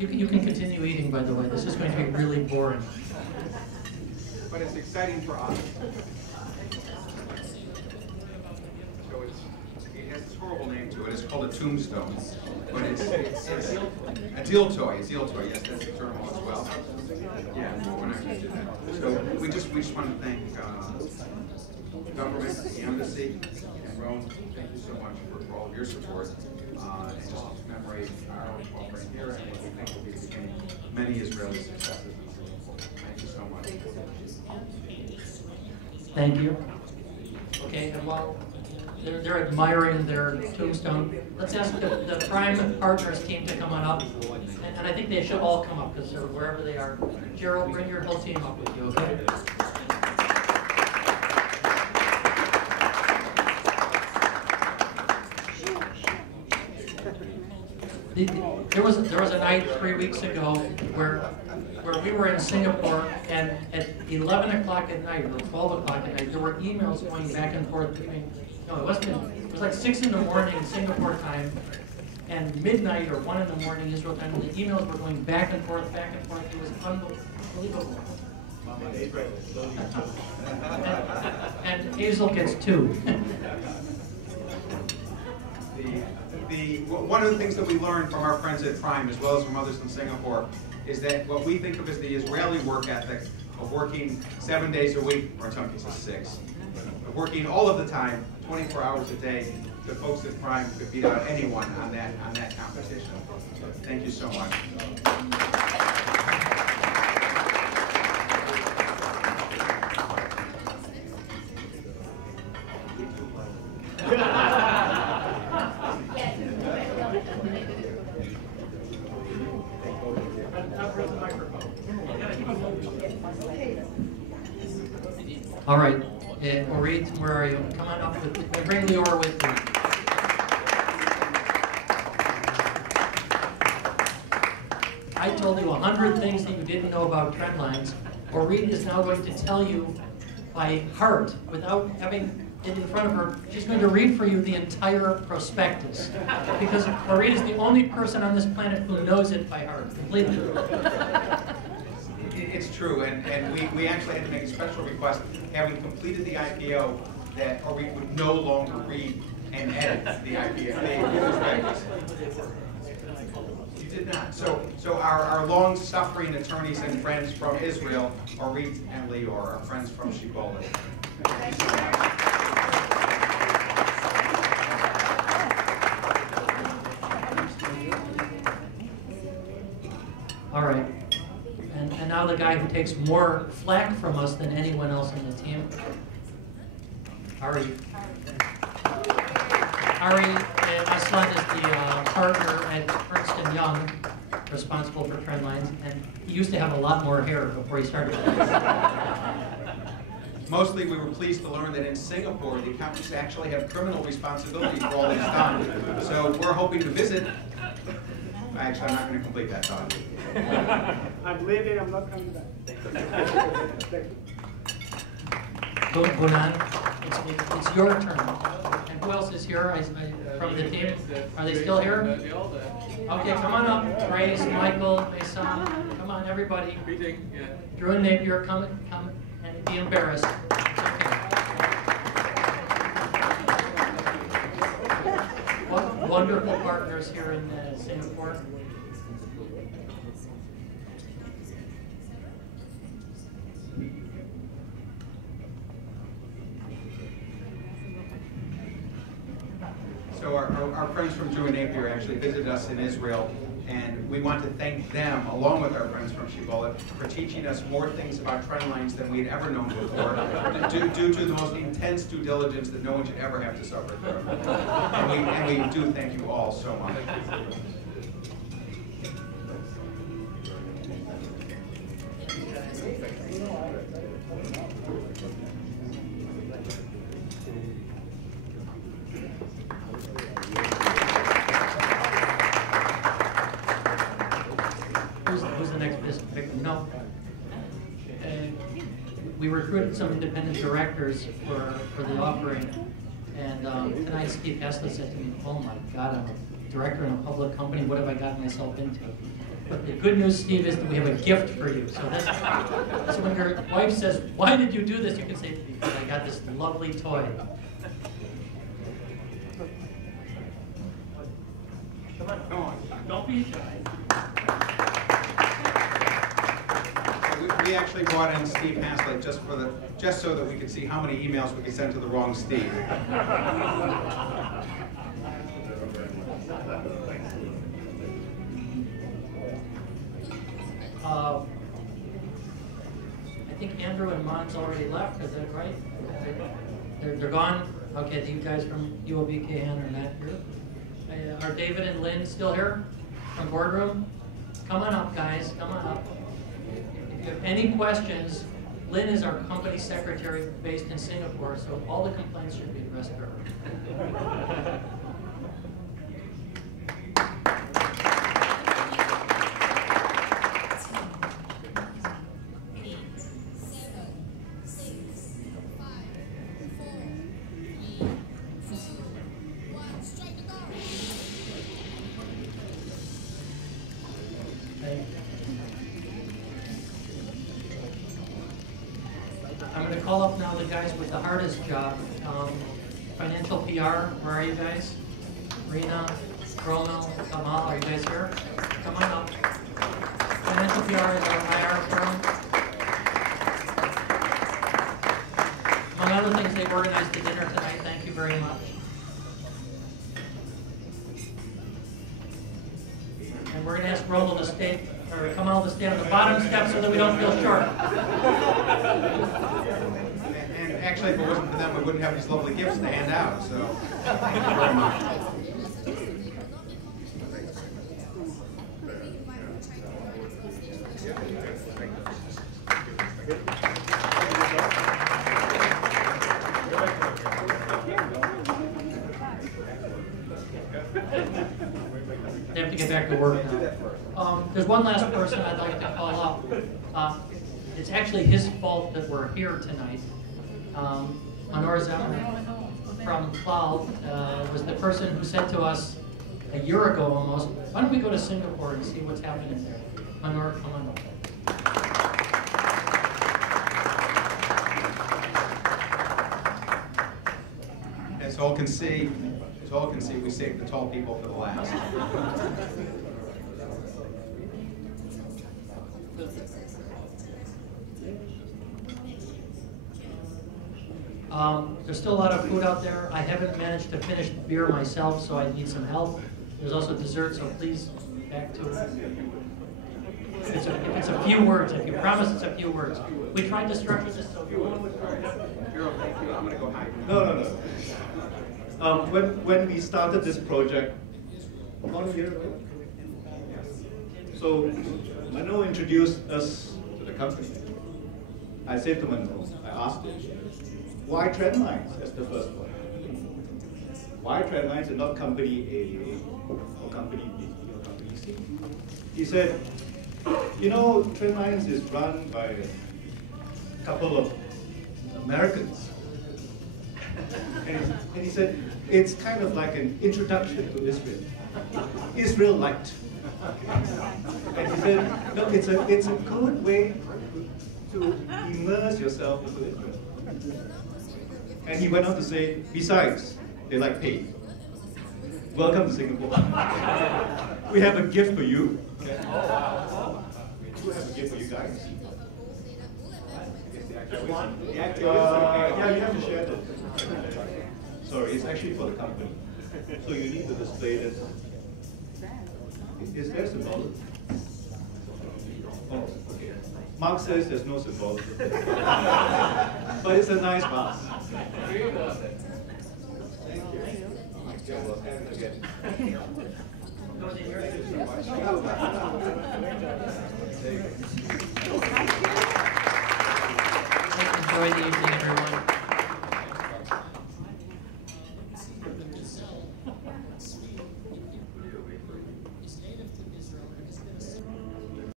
You can continue eating, by the way. This is going to be really boring. But it's exciting for us. So it has this horrible name to it. It's called a tombstone. But it's a deal toy. A deal toy. Yes, that's the term as well. Yeah, we're not going to do that. So we just want to thank the government, the embassy, and Rome. Thank you so much for all of your support. And just to commemorate our offering here and what we think will be the beginning of many Israeli successes. Thank you so much. Thank you. Okay, and while they're admiring their tombstone, let's ask the Prime Partners team to come on up. And I think they should all come up, because wherever they are. Gerald, bring your whole team up with you, okay? There was a night 3 weeks ago where we were in Singapore, and at 11 o'clock at night or 12 o'clock at night, there were emails going back and forth between. No, it was like 6 in the morning Singapore time, and midnight or 1 in the morning Israel time, and the emails were going back and forth, back and forth. It was unbelievable. And Hazel gets 2. One of the things that we learned from our friends at Prime, as well as from others in Singapore, is that what we think of as the Israeli work ethic of working 7 days a week, or in some cases 6, of working all of the time, 24 hours a day, the folks at Prime could beat out anyone on that competition. So thank you so much. All right, Orit, where are you? Come on up with me. Bring Lior with you. I told you 100 things that you didn't know about Trendlines. Orit is now going to tell you by heart, without having it in front of her. She's going to read for you the entire prospectus, because Orit is the only person on this planet who knows it by heart completely. It's true, and we actually had to make a special request, having completed the IPO, that Orit would no longer read and edit the IPO. You did not. So our long-suffering attorneys and friends from Israel, Orit and Lior, our friends from Shibboleth. Thank you so much. All right. And now the guy who takes more flack from us than anyone else on the team, Ari. Ari Aslan is the partner at Ernst & Young, responsible for Trendlines, and he used to have a lot more hair before he started. Mostly, we were pleased to learn that in Singapore, the accountants actually have criminal responsibility for all these done. So we're hoping to visit. Actually, I'm not going to complete that thought. I'm leaving, I'm not coming back. Bonan, it's your turn. And who else is here from the team? Are they still here? Okay, come on up. Grace, Michael, Mason. Come on, everybody. Drew and Napier, come and be embarrassed. Okay. What wonderful partners here in Singapore. So our friends from Drew and Napier actually visited us in Israel, and we want to thank them, along with our friends from Shibboleth, for teaching us more things about Trendlines than we had ever known before, due to the most intense due diligence that no one should ever have to suffer through. And we do thank you all so much. Who's the next victim? No. We recruited some independent directors for the offering, and tonight Steve Hessler said to me, "Oh my God, I'm a director in a public company. What have I gotten myself into?" The good news, Steve, is that we have a gift for you. So this, so when your wife says, "Why did you do this?" you can say, "Because I got this lovely toy." Come on, go on. Don't be shy. We actually brought in Steve Haslett just so that we could see how many emails we could send to the wrong Steve. I think Andrew and Mon's already left. Is that right? They're gone. Okay, you guys from UOB Kahan are not here. Are David and Lynn still here from boardroom? Come on up, guys. Come on up. If you have any questions, Lynn is our company secretary based in Singapore, so all the complaints should be addressed to her. I'm going to call up now the guys with the hardest job. Financial PR, where are you guys? Rena, Romo, Kamal, are you guys here? Come on up. Financial PR is our IR firm. Among other things, they've organized the dinner tonight. Thank you very much. And we're going to ask Romo to stay, or Kamal to stay on the bottom step so that we don't feel short. And actually, if it wasn't for them, we wouldn't have these lovely gifts to hand out. So, thank you very much. They have to get back to work now. There's one last person I'd like to call up. It's actually his fault that we're here tonight. Manor Zeman from Cloud was the person who said to us a year ago almost, why don't we go to Singapore and see what's happening there? Manor, come on up. As all can see, we saved the tall people for the last. There's still a lot of food out there. I haven't managed to finish beer myself, so I need some help. There's also dessert, so please, back to it. If it's a few words, if you promise it's a few words. We tried to structure this so everyone would hurry up. I'm going to go hide. No. When we started this project, 1 year ago, so Mano introduced us to the company. I said to Mano, I asked him, why TRENDLINES as the first one? Why TRENDLINES and not company A or company B or company C? He said, TRENDLINES is run by a couple of Americans. And he said, it's kind of like an introduction to Israel. Israel light. And he said, no, it's a good way to immerse yourself into Israel. And he went on to say, besides, they like pay. Welcome to Singapore. We have a gift for you. Okay? We have a gift for you guys. Yeah, you have to share that. Sorry, it's actually for the company. So you need to display this. Is there symbolism? Oh, okay. Mark says there's no symbolism. But it's a nice mask. Thank you. Yeah, we'll have it again. Enjoy the evening, everyone.